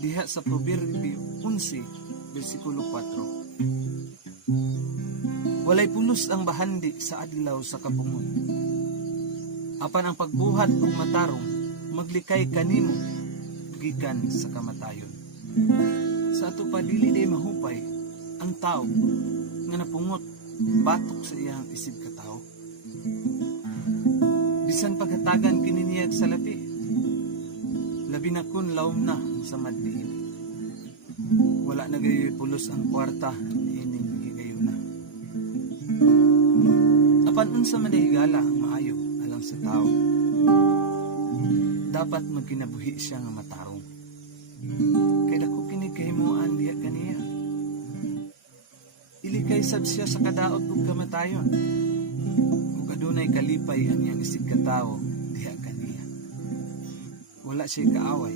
diha sa Proverbio 11 bersikulo 4. Walay pulos ang bahandi sa adlaw sa kabungon. Apan ang pagbuhat ug matarong maglikay kanimo gikan sa kamatayon. Sa ato pa dili day mahupay ang tao nga napungot batok sa iyang isip katao. Bisan paghatagan kini niya sa labi, labi na kun lawom na sa maddiin. Wala na gayoy pulos ang kwarta ining higayon na. Apan unsa man higala ang maayo alang sa tao, dapat magkinabuhi siya nga matarong. Kay dako kini kahimuan diha kaniya. Ilikay sab siya sa kadaot ug kamatayon. Ug adunay kalipay ang iyang isig katawo diha kaniya. Wala siya kaaway,